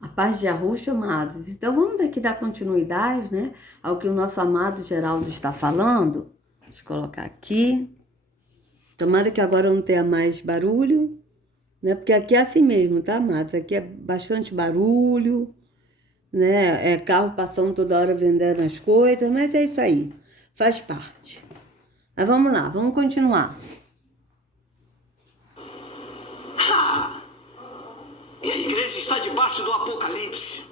A paz de Arruxo, amados. Então, vamos aqui dar continuidade, né, ao que o nosso amado Geraldo está falando. Deixa eu colocar aqui. Tomara que agora não tenha mais barulho, né, porque aqui é assim mesmo, tá, amados? Aqui é bastante barulho, né, é carro passando toda hora vendendo as coisas, mas é isso aí, faz parte. Mas vamos lá, vamos continuar. E a igreja está debaixo do Apocalipse.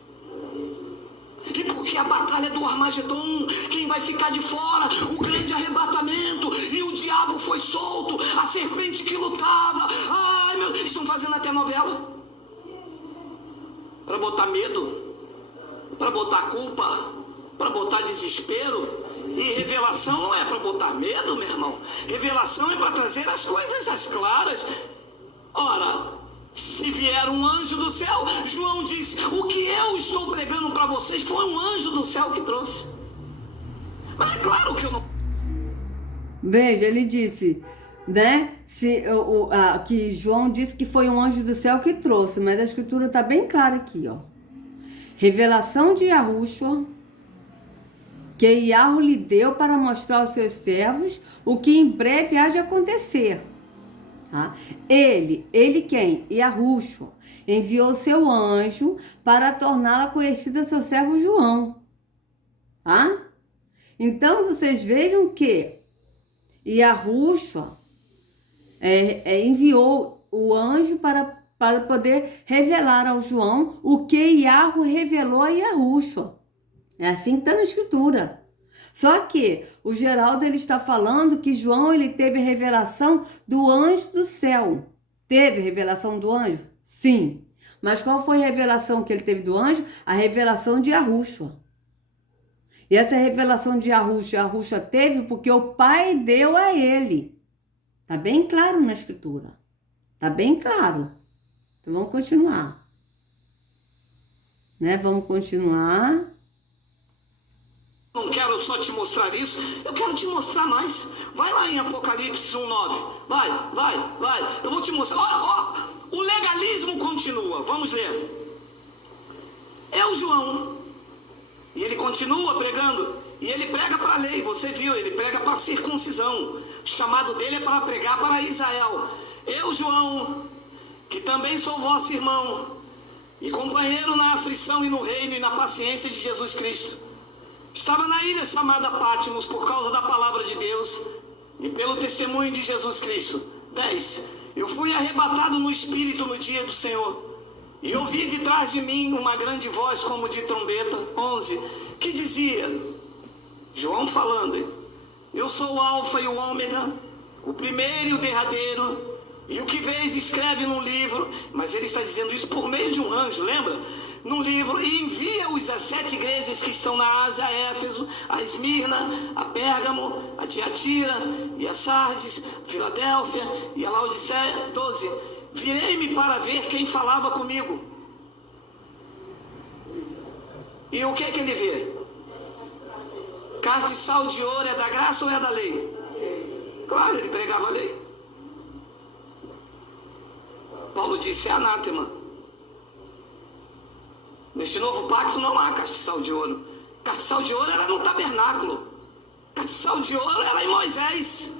E porque a batalha do Armagedon, quem vai ficar de fora? O grande arrebatamento. E o diabo foi solto, a serpente que lutava. Ai, meu, estão fazendo até novela. Para botar medo, para botar culpa, para botar desespero. E revelação não é para botar medo, meu irmão. Revelação é para trazer as coisas às claras. Ora, se vier um anjo do céu, João disse, o que eu estou pregando para vocês foi um anjo do céu que trouxe. Mas é claro que eu não... Veja, ele disse, né, que João disse que foi um anjo do céu que trouxe, mas a escritura está bem clara aqui, ó. Revelação de Yahushua, que Yahweh lhe deu para mostrar aos seus servos o que em breve há de acontecer. Tá? Ele quem? Yahushua, enviou seu anjo para torná-la conhecida a seu servo João. Tá? Então, vocês vejam que Yahushua enviou o anjo para poder revelar ao João o que Yahweh revelou a Yahushua. É assim que está na escritura. Só que o Geraldo ele está falando que João ele teve a revelação do anjo do céu. Teve a revelação do anjo? Sim. Mas qual foi a revelação que ele teve do anjo? A revelação de Yahushua. E essa revelação de Yahushua teve porque o Pai deu a ele. Está bem claro na escritura. Está bem claro. Então vamos continuar. Né? Vamos continuar. Não quero só te mostrar isso, eu quero te mostrar mais. Vai lá em Apocalipse 1:9. Vai. Eu vou te mostrar. Ó, o legalismo continua. Vamos ler. É o João. E ele continua pregando. E ele prega para a lei, você viu, ele prega para a circuncisão. O chamado dele é para pregar para Israel. Eu, João, que também sou vosso irmão, e companheiro na aflição e no reino e na paciência de Jesus Cristo. Estava na ilha chamada Patmos por causa da palavra de Deus e pelo testemunho de Jesus Cristo. 10. Eu fui arrebatado no Espírito no dia do Senhor. E ouvi de trás de mim uma grande voz como de trombeta. 11. Que dizia, João falando, eu sou o Alfa e o Ômega, o primeiro e o derradeiro. E o que vês escreve num livro. Mas ele está dizendo isso por meio de um anjo, lembra? Num livro, e envia-os às 7 igrejas que estão na Ásia, a Éfeso, a Esmirna, a Pérgamo, a Tiatira, e a Sardes, a Filadélfia e a Laodiceia. 12. Virei-me para ver quem falava comigo. E o que ele vê? Castiçal de ouro é da graça ou é da lei? Claro, ele pregava a lei. Paulo disse, é anátema. Neste novo pacto não há castiçal de ouro. Castiçal de ouro era no tabernáculo. Castiçal de ouro era em Moisés.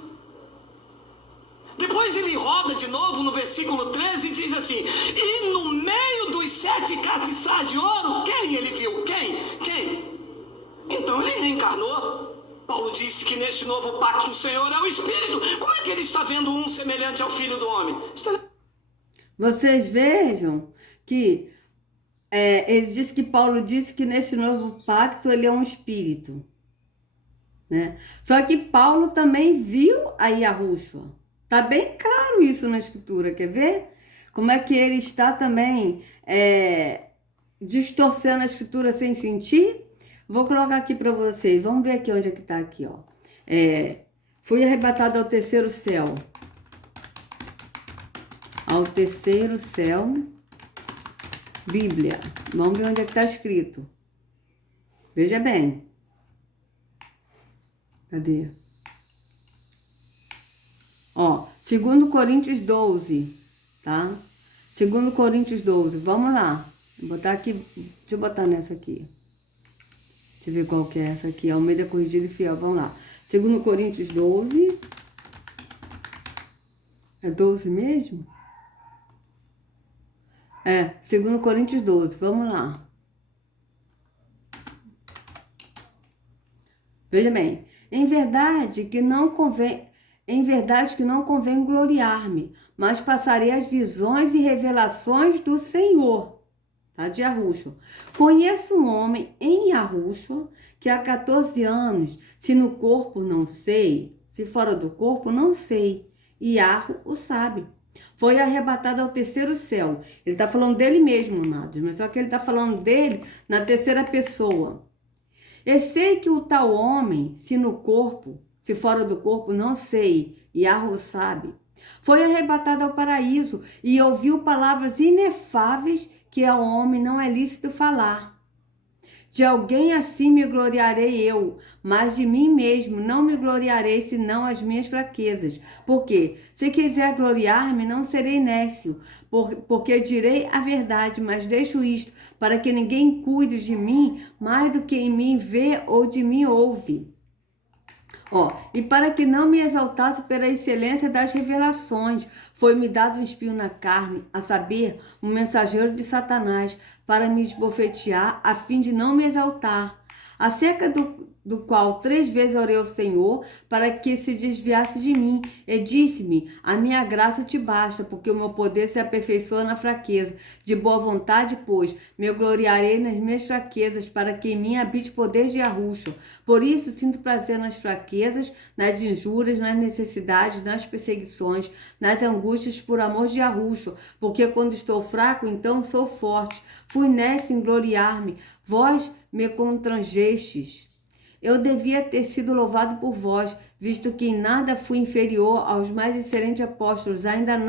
Depois ele roda de novo no versículo 13 e diz assim, e no meio dos 7 castiçais de ouro, quem ele viu? Quem? Então ele reencarnou. Paulo disse que neste novo pacto o Senhor é o Espírito. Como é que ele está vendo um semelhante ao Filho do Homem? Vocês vejam que ele disse que Paulo disse que nesse novo pacto ele é um espírito, né? Só que Paulo também viu a Yahushua. Tá bem claro isso na escritura, quer ver? Como é que ele está também distorcendo a escritura sem sentir? Vou colocar aqui para vocês, vamos ver aqui onde é que tá aqui, ó. Fui arrebatado ao terceiro céu. Ao terceiro céu... Bíblia. Vamos ver onde é que está escrito. Veja bem. Cadê? Ó, 2 Coríntios 12, tá? 2 Coríntios 12, vamos lá. Vou botar aqui, deixa eu botar nessa aqui. Deixa eu ver qual que é essa aqui. Almeida Corrigida e Fiel, vamos lá. 2 Coríntios 12. É 12 mesmo? É, 2 Coríntios 12, vamos lá. Veja bem, em verdade que não convém gloriar-me, mas passarei as visões e revelações do Senhor. Tá? De Arruxo. Conheço um homem em Arruxo que há 14 anos, se no corpo não sei, se fora do corpo não sei, e Arro o sabe. Foi arrebatado ao terceiro céu. Ele está falando dele mesmo, amados, mas só que ele está falando dele na terceira pessoa. Eu sei que o tal homem, se no corpo, se fora do corpo, não sei, e Arro sabe, foi arrebatado ao paraíso e ouviu palavras inefáveis que ao homem não é lícito falar. De alguém assim me gloriarei eu, mas de mim mesmo não me gloriarei senão as minhas fraquezas. Porque se quiser gloriar-me, não serei nécio, porque direi a verdade, mas deixo isto, para que ninguém cuide de mim mais do que em mim vê ou de mim ouve. E para que não me exaltasse pela excelência das revelações, foi-me dado um espinho na carne, a saber, um mensageiro de Satanás, para me esbofetear, a fim de não me exaltar. Acerca do qual 3 vezes orei ao Senhor, para que se desviasse de mim, e disse-me, a minha graça te basta, porque o meu poder se aperfeiçoa na fraqueza. De boa vontade, pois, me gloriarei nas minhas fraquezas, para que em mim habite poder de Arruxo. Por isso, sinto prazer nas fraquezas, nas injúrias, nas necessidades, nas perseguições, nas angústias por amor de Arruxo, porque quando estou fraco, então sou forte. Fui nécio em gloriar-me, vós me constrangestes. Eu devia ter sido louvado por vós, visto que em nada fui inferior aos mais excelentes apóstolos, ainda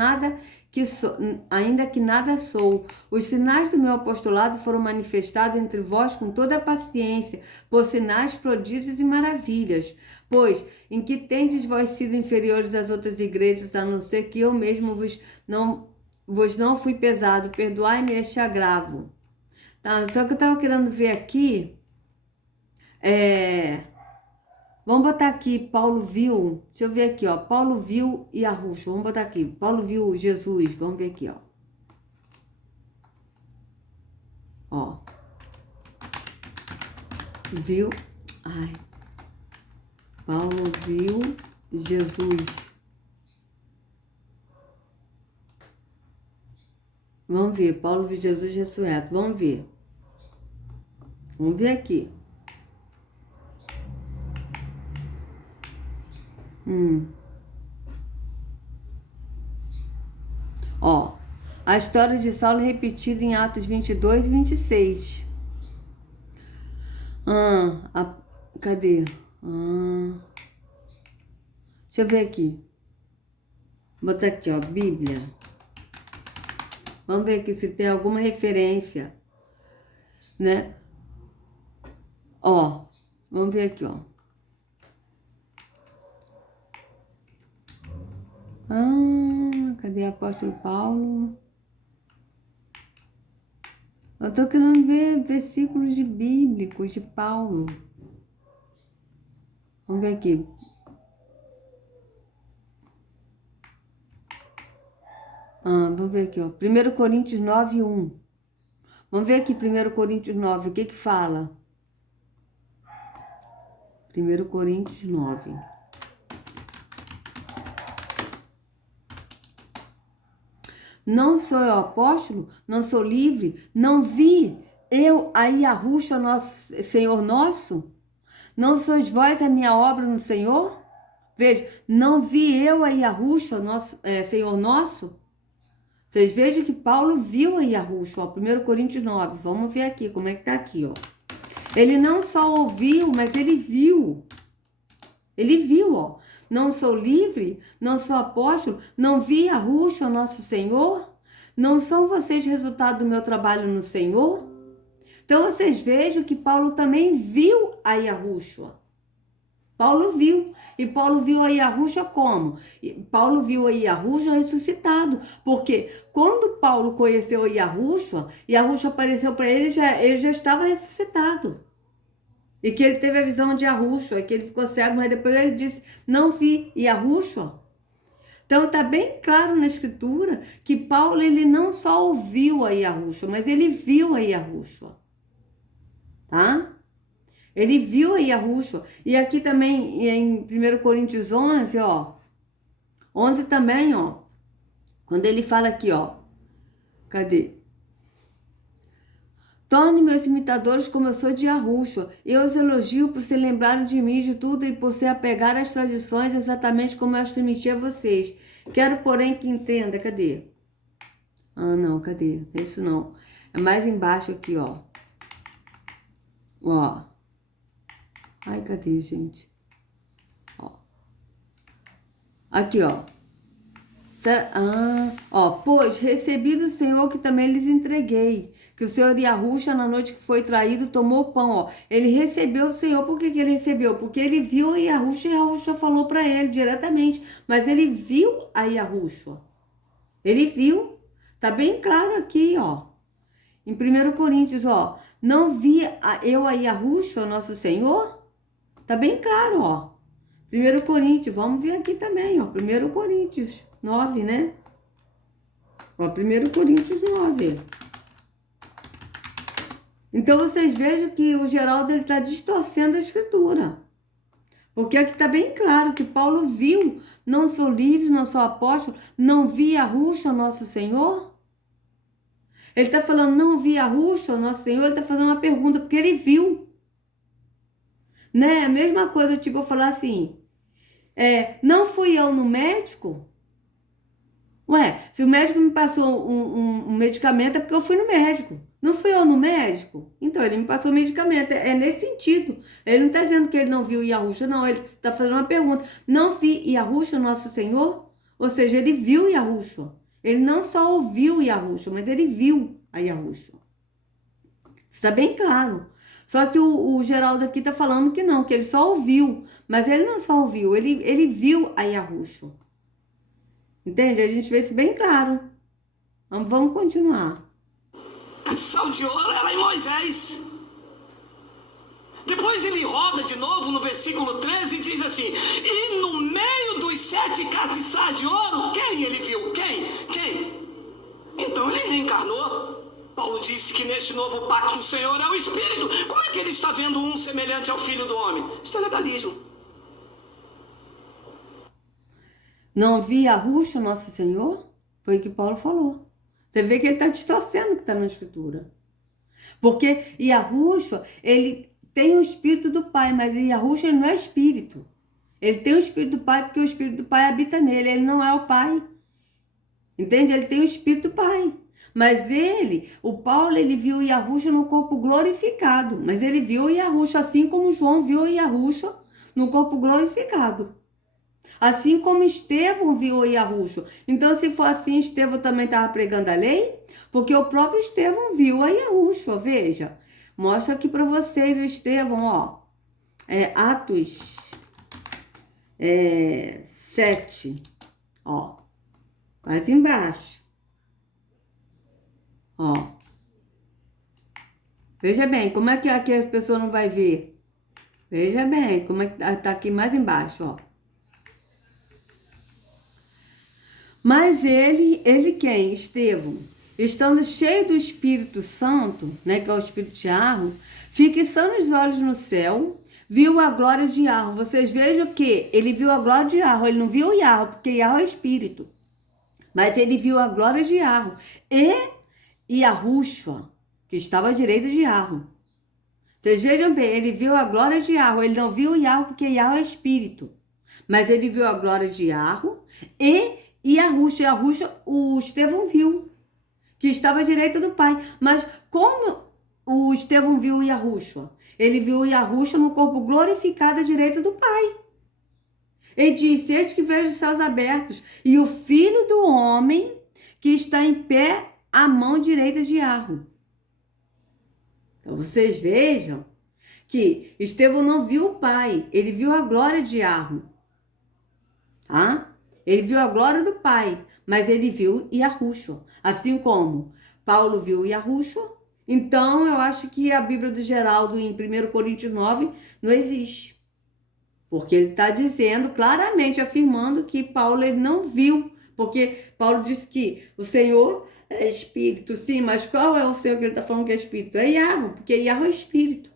que nada sou. Os sinais do meu apostolado foram manifestados entre vós com toda a paciência, por sinais, prodígios e maravilhas. Pois, em que tendes vós sido inferiores às outras igrejas, a não ser que eu mesmo vos não fui pesado, perdoai-me este agravo. Tá, só que eu estava querendo ver aqui, vamos botar aqui, Paulo viu, deixa eu ver aqui, Paulo viu e Arruxo, vamos botar aqui, Paulo viu Jesus, vamos ver aqui, viu, Paulo viu Jesus. Vamos ver, Paulo viu Jesus ressurreto, vamos ver. Vamos ver aqui. A história de Saulo é repetida em Atos 22 e 26. Cadê? Deixa eu ver aqui. Vou botar aqui, Bíblia. Vamos ver aqui se tem alguma referência, né? Vamos ver aqui, cadê o apóstolo Paulo? Eu tô querendo ver versículos bíblicos de Paulo. Vamos ver aqui. Vamos ver aqui, 1 Coríntios 9, 1. Vamos ver aqui 1 Coríntios 9, o que fala? 1 Coríntios 9. Não sou eu apóstolo? Não sou livre? Não vi eu aí Arruxo, nosso Senhor nosso? Não sois vós a minha obra no Senhor? Veja, não vi eu aí Arruxo, nosso Senhor nosso? Vocês vejam que Paulo viu aí Arruxo, 1 Coríntios 9. Vamos ver aqui, como é que tá aqui, Ele não só ouviu, mas ele viu. Ele viu, Não sou livre, não sou apóstolo, não vi Arruxo, nosso Senhor? Não são vocês resultado do meu trabalho no Senhor? Então vocês vejam que Paulo também viu aí Arruxo. Paulo viu. E Paulo viu a Yahushua como? Paulo viu a Yahushua ressuscitado. Porque quando Paulo conheceu a Yahushua, Yahushua apareceu para ele, ele já estava ressuscitado. E que ele teve a visão de Yahushua, que ele ficou cego, mas depois ele disse, não vi Yahushua. Então está bem claro na escritura que Paulo ele não só ouviu a Yahushua, mas ele viu a Yahushua. Tá? Ele viu a Yahushua. E aqui também em 1 Coríntios 11, ó. 11 também, ó. Quando ele fala aqui, ó. Cadê? Torne meus imitadores como eu sou de Yahushua. Eu os elogio por se lembrarem de mim de tudo e por se apegar às tradições exatamente como eu as transmiti a vocês. Quero, porém, que entenda. Cadê? Ah, não, cadê? Isso não. É mais embaixo aqui, ó. Ó. Ai, cadê, gente? Ó. Aqui, ó. Pois recebi do Senhor que também lhes entreguei. Que o Senhor Yahushua, na noite que foi traído, tomou o pão, ó. Ele recebeu o Senhor. Por que ele recebeu? Porque ele viu a Yahushua e Yahushua falou para ele diretamente. Mas ele viu a Yahushua. Ele viu. Tá bem claro aqui, ó. Em 1 Coríntios, ó. Não vi eu a Yahushua, nosso Senhor? Tá bem claro, ó. 1 Coríntios, vamos ver aqui também, ó. 1 Coríntios 9, né? Ó, 1 Coríntios 9. Então, vocês vejam que o Geraldo ele tá distorcendo a escritura. Porque aqui tá bem claro que Paulo viu, não sou livre, não sou apóstolo, não vi Yahushua, nosso Senhor. Ele tá falando, não vi Yahushua, nosso Senhor, ele tá fazendo uma pergunta, porque ele viu. Né? A mesma coisa, tipo, eu falar assim, não fui eu no médico? Ué, se o médico me passou um medicamento é porque eu fui no médico. Não fui eu no médico? Então, ele me passou medicamento. É nesse sentido. Ele não está dizendo que ele não viu Yahushua, não. Ele está fazendo uma pergunta. Não vi Yahushua, nosso Senhor? Ou seja, ele viu Yahushua. Ele não só ouviu Yahushua, mas ele viu a Yahushua. Isso está bem claro. Só que o Geraldo aqui está falando que não, que ele só ouviu. Mas ele não só ouviu, ele viu a Yahushua. Entende? A gente vê isso bem claro. Vamos continuar. A sal de ouro era em Moisés. Depois ele roda de novo no versículo 13 e diz assim, e no meio dos 7 castiçais de ouro, quem ele viu? Quem? Então ele reencarnou. Paulo disse que neste novo pacto o Senhor é o Espírito. Como é que ele está vendo um semelhante ao Filho do Homem? Isso é legalismo. Não vi Yahushua, nosso Senhor? Foi o que Paulo falou. Você vê que ele está distorcendo o que está na Escritura. Porque Yahushua, ele tem o Espírito do Pai, mas Yahushua ele não é Espírito. Ele tem o Espírito do Pai porque o Espírito do Pai habita nele. Ele não é o Pai. Entende? Ele tem o Espírito do Pai. Mas o Paulo, ele viu Yahushua no corpo glorificado. Mas ele viu Yahushua assim como João viu Yahushua no corpo glorificado. Assim como Estevão viu Yahushua. Então, se for assim, Estevão também estava pregando a lei? Porque o próprio Estevão viu a Yahushua, veja. Mostra aqui para vocês o Estevão, ó. Atos 7, ó. Mais embaixo. Ó. Veja bem, como é que aqui a pessoa não vai ver? Veja bem, como é que tá aqui mais embaixo, ó. Mas ele quem? Estevão, estando cheio do Espírito Santo, né, que é o Espírito de Yarro, fixando os olhos no céu, viu a glória de Yarro. Vocês vejam que ele viu a glória de Yarro, ele não viu Yarro, porque Yarro é Espírito. Mas ele viu a glória de Yarro. E Yahushua, que estava à direita de Yarro. Vocês vejam bem, ele viu a glória de Yarro, ele não viu Yarro, porque Yarro é Espírito. Mas ele viu a glória de Yarro e Yahushua, o Estevão viu, que estava à direita do Pai. Mas como o Estevão viu Yahushua? Ele viu Yahushua no corpo glorificado à direita do Pai. Ele disse, eis que vejo os céus abertos, e o Filho do Homem que está em pé à mão direita de Yarro. Então vocês vejam que Estevão não viu o Pai, ele viu a glória de Yahweh, tá? Ele viu a glória do Pai, mas ele viu Yahushua, assim como Paulo viu Yahushua. Então, eu acho que a Bíblia do Geraldo, em 1 Coríntios 9, não existe. Porque ele está dizendo, claramente afirmando que Paulo ele não viu. Porque Paulo disse que o Senhor é Espírito, sim, mas qual é o Senhor que ele está falando que é Espírito? É Yahweh, porque Yahweh é Espírito.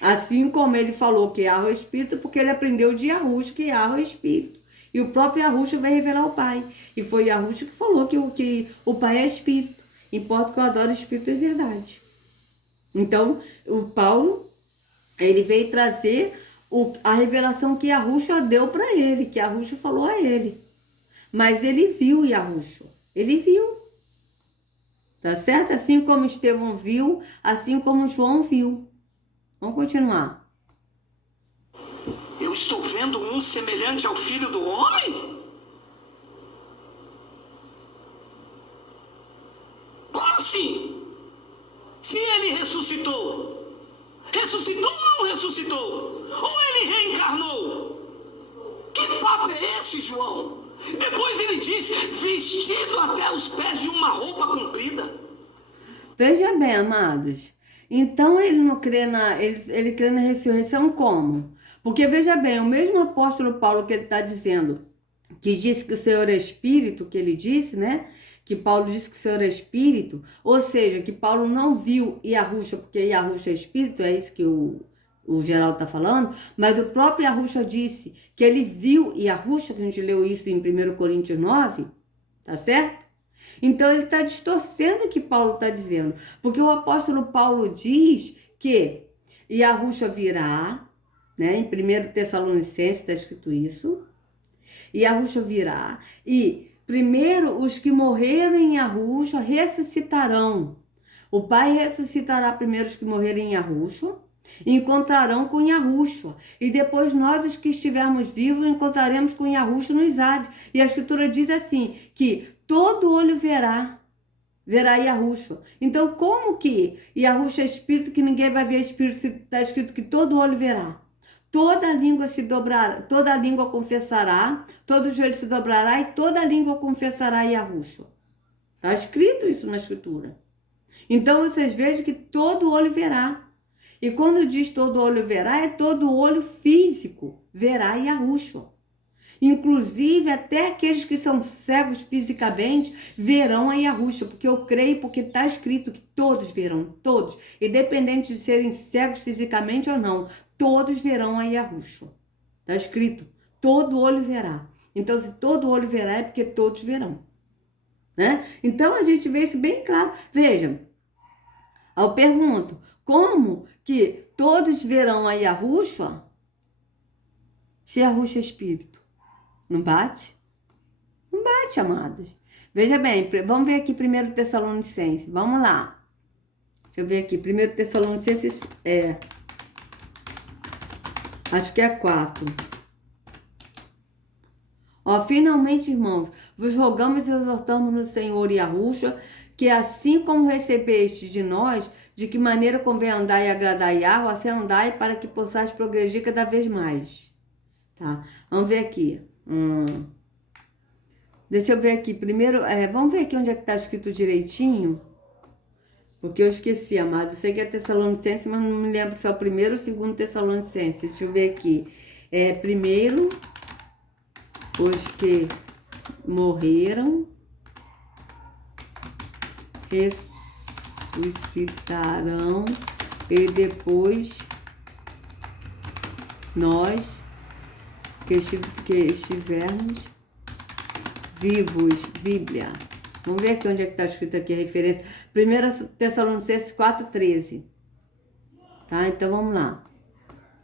Assim como ele falou que Yahweh é Espírito, porque ele aprendeu de Yahushua que Yahweh é Espírito. E o próprio Yahushua vai revelar o Pai. E foi Yahushua que falou que o Pai é Espírito. Importa que eu adoro o Espírito, é verdade. Então, o Paulo, ele veio trazer a revelação que Yahushua deu para ele, que Yahushua falou a ele. Mas ele viu Yahushua. Ele viu. Tá certo? Assim como Estevão viu, assim como João viu. Vamos continuar. Eu estou vendo um semelhante ao Filho do Homem? Como assim? Se ele ressuscitou, ressuscitou ou não ressuscitou? Ou ele reencarnou? Que papo é esse, João? Depois ele disse, vestido até os pés de uma roupa comprida. Veja bem, amados. Então ele não crê ele crê na ressurreição como? Porque veja bem, o mesmo apóstolo Paulo que ele está dizendo, que disse que o Senhor é Espírito, que ele disse, né? Que Paulo disse que o Senhor é Espírito, ou seja, que Paulo não viu Yahushua, porque Yahushua é Espírito, é isso que o Geraldo está falando, mas o próprio Yahushua disse que ele viu Yahushua, que a gente leu isso em 1 Coríntios 9, tá certo? Então ele está distorcendo o que Paulo está dizendo, porque o apóstolo Paulo diz que Yahushua virá, né? Em 1 Tessalonicenses está escrito isso, Yahushua virá, e primeiro os que morreram em Yahushua ressuscitarão. O Pai ressuscitará primeiro os que morrerem em Yahushua, e encontrarão com Yahushua. E depois nós, os que estivermos vivos, encontraremos com Yahushua nos ares. E a Escritura diz assim, que todo olho verá Yahushua. Então, como que Yahushua é Espírito, que ninguém vai ver Espírito, se está escrito que todo olho verá? Toda língua se dobrará, toda língua confessará, todo joelho se dobrará e toda língua confessará Yahushua. Está escrito isso na Escritura. Então, vocês vejam que todo olho verá. E quando diz todo olho verá, é todo olho físico verá Yahushua. Inclusive, até aqueles que são cegos fisicamente verão a Yahushua, porque eu creio, porque está escrito que todos verão, todos. Independente de serem cegos fisicamente ou não, todos verão a Yahushua. Está escrito, todo olho verá. Então, se todo olho verá, é porque todos verão. Né? Então, a gente vê isso bem claro. Veja, eu pergunto, como que todos verão a Yahushua se Yahushua é Espírito? Não bate? Não bate, amados. Veja bem, vamos ver aqui 1 Tessalonicenses. Vamos lá. Deixa eu ver aqui. 1 Tessalonicenses acho que é 4. Ó, finalmente, irmãos, vos rogamos e exortamos no Senhor Yahushua, que assim como recebeste de nós, de que maneira convém andar e agradar a Yahweh, assim andai para que possais progredir cada vez mais. Tá? Vamos ver aqui. Deixa eu ver aqui. Primeiro, vamos ver aqui onde é que está escrito direitinho. Porque eu esqueci, amado. Eu sei que é Tessalonicenses, mas não me lembro se é o primeiro ou o segundo Tessalonicenses. Deixa eu ver aqui. Primeiro, os que morreram ressuscitarão, e depois nós que estivermos vivos. Bíblia. Vamos ver aqui onde é que está escrito aqui a referência. 1 Tessalonicenses 4,13. Tá? Então vamos lá.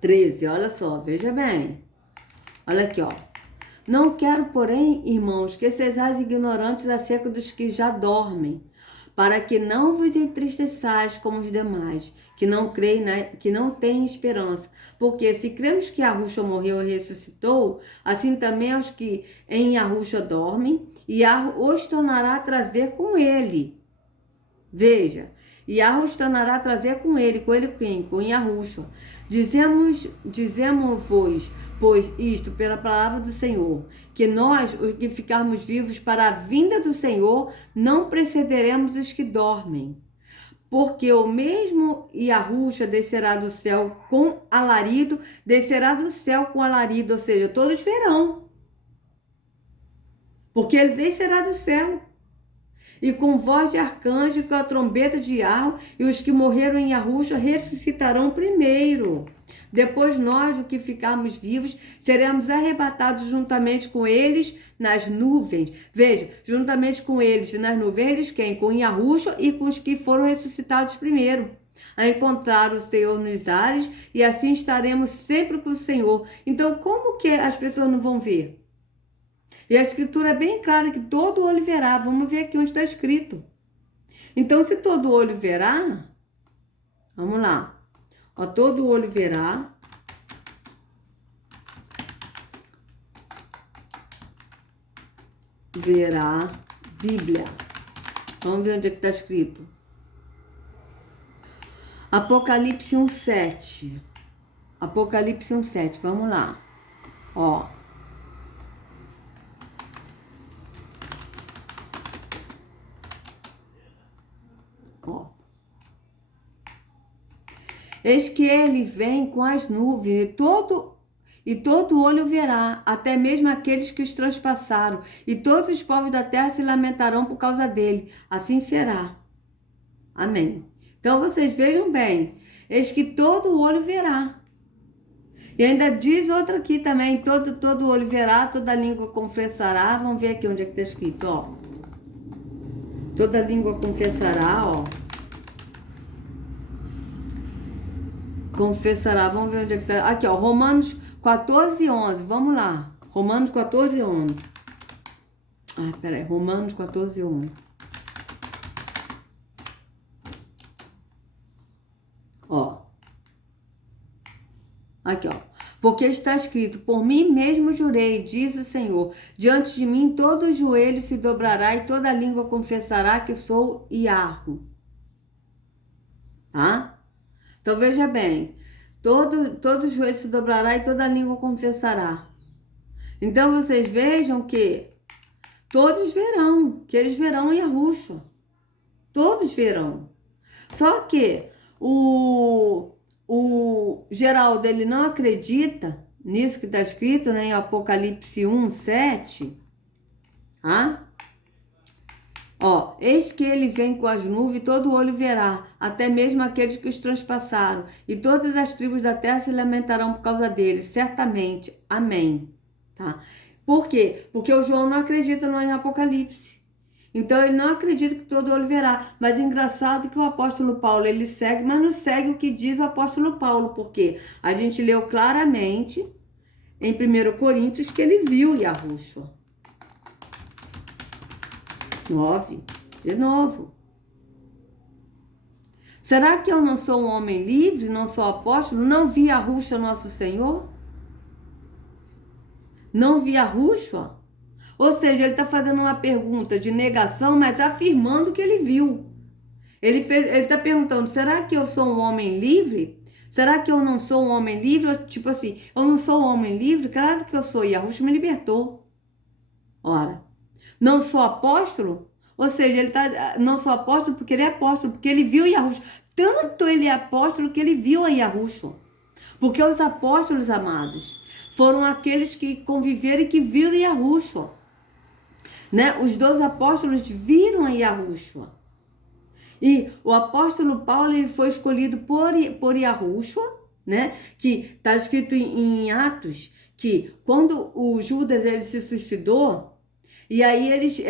13, olha só, veja bem. Olha aqui, ó. Não quero, porém, irmãos, que sejais ignorantes acerca dos que já dormem, para que não vos entristeçais como os demais, que não creem, que não têm esperança. Porque se cremos que Yahushua morreu e ressuscitou, assim também aos que em Yahushua dormem, e os tornará a trazer com ele. Veja, Yahus tornará a trazer com ele quem? Com Yahushua. Dizemos-vos, pois, isto pela palavra do Senhor, que nós, os que ficarmos vivos para a vinda do Senhor, não precederemos os que dormem. Porque o mesmo Yahushua descerá do céu com alarido, ou seja, todos verão. Porque ele descerá do céu. E com voz de arcanjo, com a trombeta de arco, e os que morreram em Yahushua ressuscitarão primeiro. Depois nós, os que ficarmos vivos, seremos arrebatados juntamente com eles nas nuvens. Veja, juntamente com eles nas nuvens, eles quem? Com Yahushua e com os que foram ressuscitados primeiro. A encontrar o Senhor nos ares, e assim estaremos sempre com o Senhor. Então, como que as pessoas não vão ver? E a escritura é bem clara que todo olho verá. Vamos ver aqui onde está escrito. Então, se todo olho verá, vamos lá. Ó, todo olho verá. Verá Bíblia. Vamos ver onde é que está escrito. Apocalipse 1:7. Apocalipse 1:7. Vamos lá. Ó. Eis que ele vem com as nuvens, e todo olho verá, até mesmo aqueles que os transpassaram, e todos os povos da terra se lamentarão por causa dele. Assim será. Amém. Então vocês vejam bem, eis que todo olho verá. E ainda diz outra aqui também, todo olho verá, toda língua confessará. Vamos ver aqui onde é que está escrito, ó. Toda língua confessará, ó. Confessará, vamos ver onde é que tá. Aqui, ó, Romanos 14:11, vamos lá. Romanos 14:11. Peraí, Romanos 14:11. Ó. Aqui, ó. Porque está escrito, por mim mesmo jurei, diz o Senhor, diante de mim todo joelho se dobrará e toda língua confessará que sou Yahu. Tá? Então veja bem, todo joelho se dobrará e toda língua confessará. Então vocês vejam que todos verão, que eles verão Yahushua. Todos verão. Só que o Geraldo, ele não acredita nisso que está escrito, né, em Apocalipse 1:7. Ó, eis que ele vem com as nuvens, todo olho verá, até mesmo aqueles que os transpassaram, e todas as tribos da terra se lamentarão por causa dele, certamente. Amém. Tá? Por quê? Porque o João não acredita no Apocalipse. Então ele não acredita que todo olho verá. Mas é engraçado que o apóstolo Paulo, ele segue, mas não segue o que diz o apóstolo Paulo, porque a gente leu claramente em 1 Coríntios que ele viu Yahushua. 9, de novo. Será que eu não sou um homem livre, não sou apóstolo? Não vi Yahushua nosso Senhor? Não vi Yahushua? Ou seja, ele está fazendo uma pergunta de negação, mas afirmando que ele viu. Ele está perguntando, será que eu sou um homem livre? Será que eu não sou um homem livre? Tipo assim, eu não sou um homem livre? Claro que eu sou, Yahushua me libertou. Ora, não sou apóstolo? Ou seja, ele não sou apóstolo porque ele é apóstolo, porque ele viu Yahushua. Tanto ele é apóstolo que ele viu a Yahushua. Porque os apóstolos, amados, foram aqueles que conviveram e que viram Yahushua. Né? Os 12 apóstolos viram a Yahushua. E o apóstolo Paulo, ele foi escolhido por Yahushua, né? Que está escrito em Atos, que quando o Judas ele se suicidou, e aí eles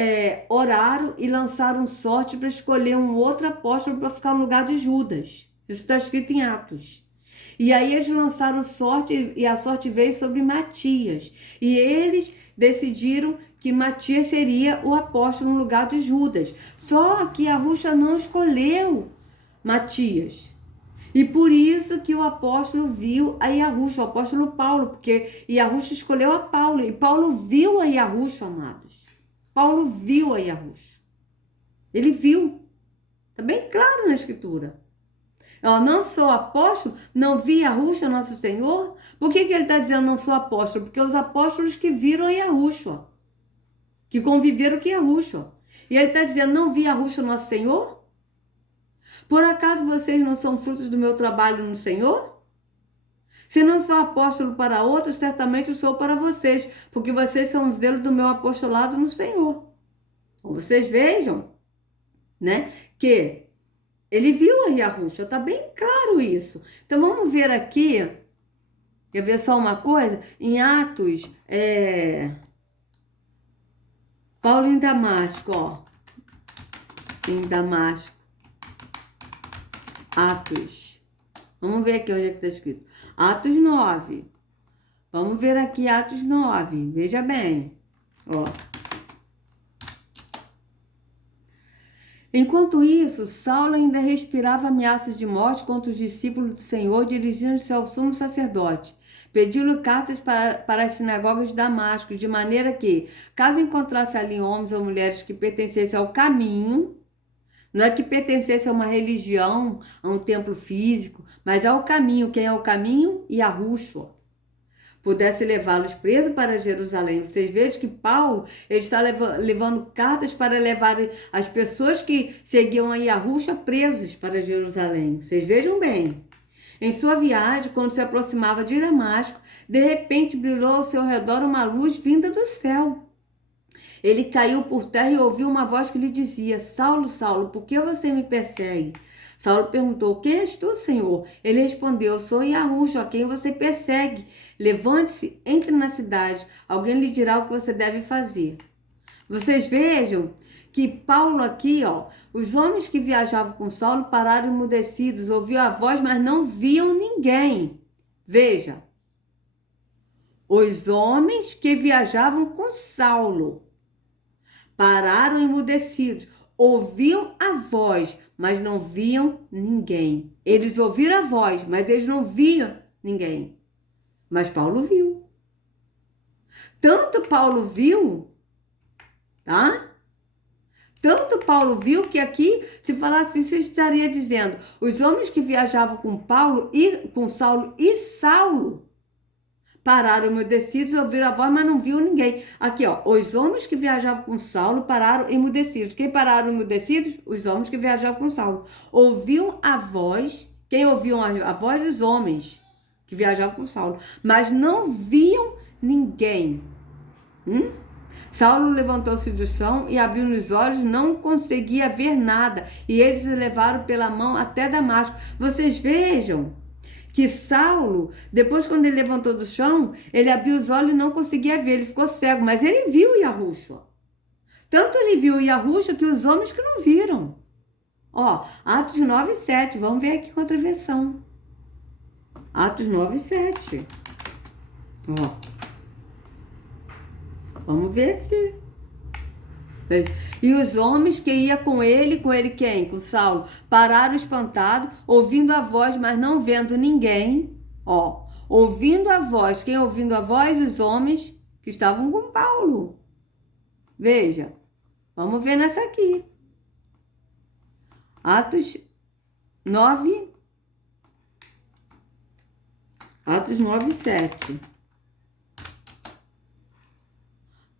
oraram e lançaram sorte para escolher um outro apóstolo para ficar no lugar de Judas. Isso está escrito em Atos. E aí eles lançaram sorte e a sorte veio sobre Matias. E eles decidiram que Matias seria o apóstolo no lugar de Judas. Só que Yahushua não escolheu Matias. E por isso que o apóstolo viu a Yahushua, o apóstolo Paulo, porque Yahushua escolheu a Paulo. E Paulo viu a Yahushua, amados. Paulo viu a Yahushua. Ele viu. Está bem claro na Escritura. Eu não sou apóstolo, não vi Yahushua, nosso Senhor. Por que ele está dizendo não sou apóstolo? Porque os apóstolos que viram Yahushua, que conviveram com Yahushua. E ele está dizendo, não vi Yahushua, nosso Senhor? Por acaso vocês não são frutos do meu trabalho no Senhor? Se não sou apóstolo para outros, certamente eu sou para vocês, porque vocês são o zelo do meu apostolado no Senhor. Vocês vejam, né, que ele viu a Yahushua, está bem claro isso. Então vamos ver aqui, quer ver só uma coisa? Em Atos, Paulo em Damasco, ó. Em Damasco. Atos. Vamos ver aqui onde é que está escrito. Atos 9. Vamos ver aqui Atos 9. Veja bem. Ó. Enquanto isso, Saulo ainda respirava ameaças de morte contra os discípulos do Senhor, dirigindo-se ao sumo sacerdote. Pediu-lhe cartas para as sinagogas de Damasco, de maneira que, caso encontrasse ali homens ou mulheres que pertencessem ao caminho, não é que pertencesse a uma religião, a um templo físico, mas ao caminho. Quem é o caminho? Yahushua. Pudesse levá-los presos para Jerusalém. Vocês vejam que Paulo ele está levando cartas para levar as pessoas que seguiam a Yahushua presos para Jerusalém. Vocês vejam bem. Em sua viagem, quando se aproximava de Damasco, de repente brilhou ao seu redor uma luz vinda do céu. Ele caiu por terra e ouviu uma voz que lhe dizia: Saulo, Saulo, por que você me persegue? Saulo perguntou: quem és tu, Senhor? Ele respondeu: sou Yahushua, a quem você persegue. Levante-se, entre na cidade, alguém lhe dirá o que você deve fazer. Vocês vejam que Paulo aqui, ó, os homens que viajavam com Saulo pararam emudecidos, ouviam a voz, mas não viam ninguém. Veja, os homens que viajavam com Saulo pararam emudecidos, ouviam a voz, mas não viam ninguém. Eles ouviram a voz, mas eles não viam ninguém. Mas Paulo viu. Tanto Paulo viu, tá? Tanto Paulo viu que aqui, se falasse isso, estaria dizendo: os homens que viajavam com Paulo e com Saulo e Saulo pararam emudecidos, ouviram a voz, mas não viu ninguém. Aqui, ó, os homens que viajavam com Saulo pararam emudecidos. Quem pararam emudecidos? Os homens que viajavam com Saulo. Ouviam a voz. Quem ouviu a voz? Os homens que viajavam com Saulo. Mas não viam ninguém. Saulo levantou-se do chão e abriu os olhos, não conseguia ver nada. E eles o levaram pela mão até Damasco. Vocês vejam que Saulo, depois quando ele levantou do chão, ele abriu os olhos e não conseguia ver, ele ficou cego, mas ele viu Yahushua. Tanto ele viu Yahushua que os homens que não viram. Ó, Atos 9, 7, vamos ver aqui com outra versão. Atos 9, 7. Ó, vamos ver aqui. E os homens que iam com ele quem? Com Saulo, pararam espantados, ouvindo a voz, mas não vendo ninguém. Ó, ouvindo a voz, quem ouvindo a voz? Os homens que estavam com Paulo. Veja, vamos ver nessa aqui. Atos 9, 7.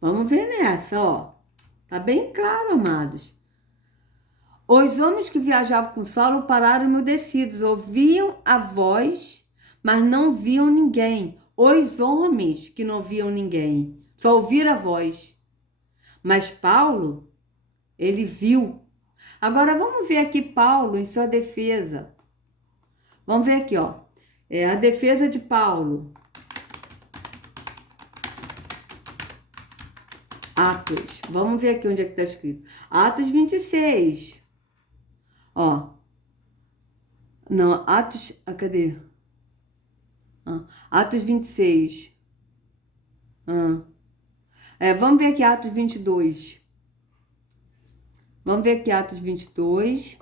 Vamos ver nessa, ó. Tá bem claro, amados. Os homens que viajavam com Saulo pararam emudecidos, ouviam a voz, mas não viam ninguém. Os homens que não viam ninguém, só ouviram a voz. Mas Paulo, ele viu. Agora vamos ver aqui Paulo em sua defesa. Vamos ver aqui, ó. É a defesa de Paulo. Atos. Vamos ver aqui onde é que está escrito. Atos 26. Ó. Não, Atos... cadê? Atos 26. Vamos ver aqui Atos 22. Vamos ver aqui Atos 22.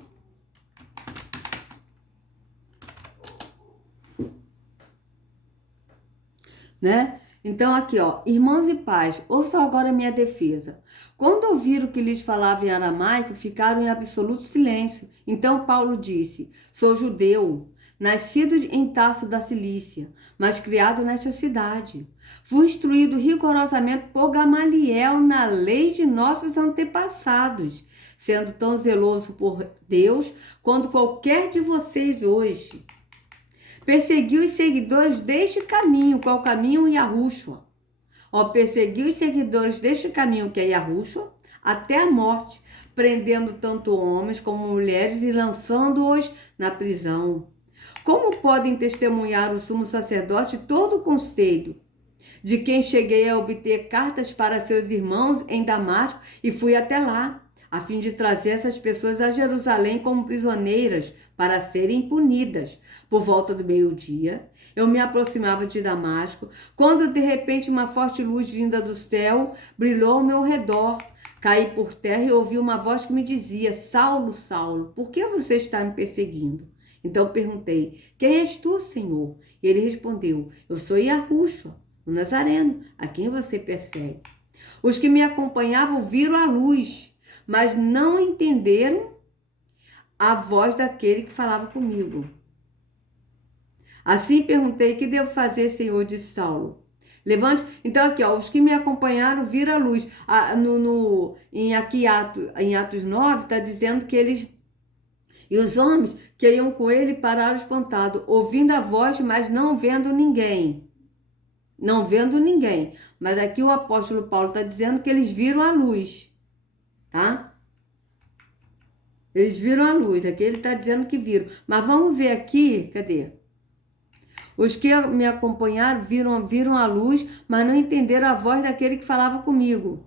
Né? Então aqui, ó, irmãos e pais, ouçam agora a minha defesa. Quando ouviram que lhes falava em aramaico, ficaram em absoluto silêncio. Então Paulo disse: sou judeu, nascido em Tarso da Cilícia, mas criado nesta cidade. Fui instruído rigorosamente por Gamaliel na lei de nossos antepassados, sendo tão zeloso por Deus quanto qualquer de vocês hoje. Perseguiu os seguidores deste caminho, qual caminho? Yahushua. Perseguiu os seguidores deste caminho, que é Yahushua, até a morte, prendendo tanto homens como mulheres e lançando-os na prisão. Como podem testemunhar o sumo sacerdote e todo o conselho, de quem cheguei a obter cartas para seus irmãos em Damasco e fui até lá, a fim de trazer essas pessoas a Jerusalém como prisioneiras para serem punidas. Por volta do meio-dia, eu me aproximava de Damasco, quando de repente uma forte luz vinda do céu brilhou ao meu redor. Caí por terra e ouvi uma voz que me dizia: Saulo, Saulo, por que você está me perseguindo? Então perguntei: quem és tu, Senhor? E ele respondeu: eu sou Yahushua, o Nazareno, a quem você persegue. Os que me acompanhavam viram a luz, mas não entenderam a voz daquele que falava comigo. Assim perguntei: que devo fazer, Senhor? Disse Saulo. Levante. Então aqui, ó, os que me acompanharam viram a luz. Em Atos 9 está dizendo que eles... E os homens que iam com ele pararam espantados, ouvindo a voz, mas não vendo ninguém. Não vendo ninguém. Mas aqui o apóstolo Paulo está dizendo que eles viram a luz. Tá? Eles viram a luz. Aqui ele está dizendo que viram. Mas vamos ver aqui, cadê? Os que me acompanharam viram a luz, mas não entenderam a voz daquele que falava comigo.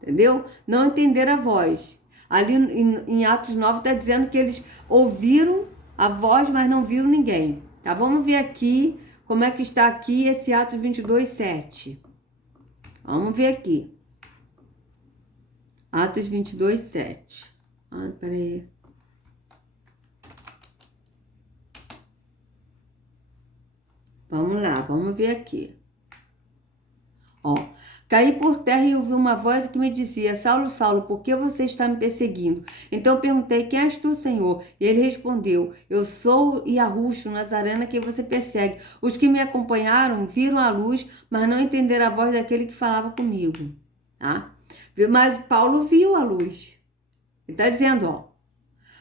Entendeu? Não entenderam a voz. Ali em Atos 9 está dizendo que eles ouviram a voz, mas não viram ninguém. Tá? Vamos ver aqui como é que está aqui esse Atos 22, 7. Vamos ver aqui. Atos 22, 7. Peraí. Vamos lá, vamos ver aqui. Caí por terra e ouvi uma voz que me dizia: Saulo, Saulo, por que você está me perseguindo? Então perguntei: quem és tu, Senhor? E ele respondeu: eu sou Yahushua, Nazareno, que você persegue. Os que me acompanharam viram a luz, mas não entenderam a voz daquele que falava comigo. Tá? Mas Paulo viu a luz. Ele está dizendo,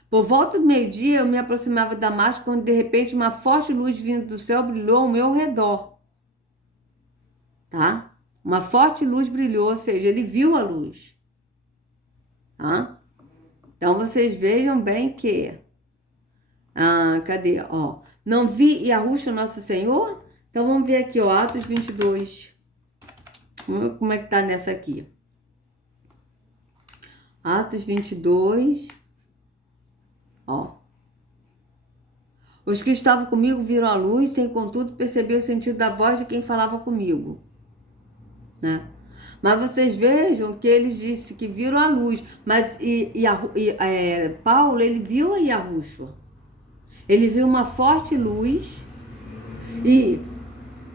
por volta do meio-dia eu me aproximava de Damasco, quando de repente uma forte luz vindo do céu brilhou ao meu redor. Tá? Uma forte luz brilhou, ou seja, ele viu a luz. Tá? Então, vocês vejam bem que... cadê? Não vi Yahushua, nosso Senhor? Então, vamos ver aqui, Atos 22. Vamos ver como é que tá nessa aqui. Atos 22. Os que estavam comigo viram a luz, sem contudo perceber o sentido da voz de quem falava comigo. Né? Mas vocês vejam que eles disseram que viram a luz, mas Paulo, ele viu a Yahushua. Ele viu uma forte luz e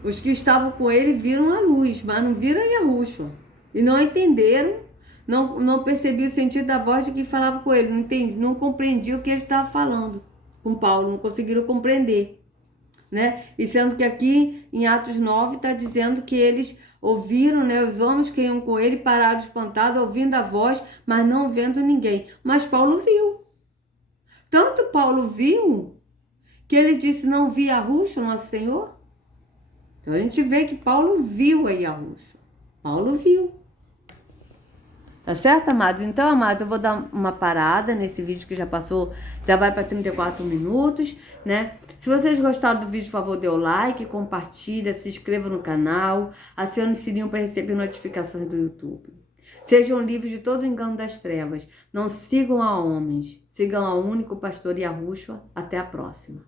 os que estavam com ele viram a luz, mas não viram a Yahushua. E não entenderam, não percebiam o sentido da voz de quem falava com ele, não compreendiam o que ele estava falando com Paulo, não conseguiram compreender. Né? E sendo que aqui em Atos 9 está dizendo que eles ouviram, né, os homens que iam com ele pararam espantados, ouvindo a voz, mas não vendo ninguém. Mas Paulo viu. Tanto Paulo viu que ele disse: não vi Yahushua, nosso Senhor. Então a gente vê que Paulo viu a Yahushua. Paulo viu. Tá certo, amados? Então, amados, eu vou dar uma parada nesse vídeo que já passou, já vai para 34 minutos, né? Se vocês gostaram do vídeo, por favor, dê o like, compartilha, se inscreva no canal, acione o sininho para receber notificações do YouTube. Sejam livres de todo o engano das trevas. Não sigam a homens, sigam ao único pastor Yahushua. Até a próxima.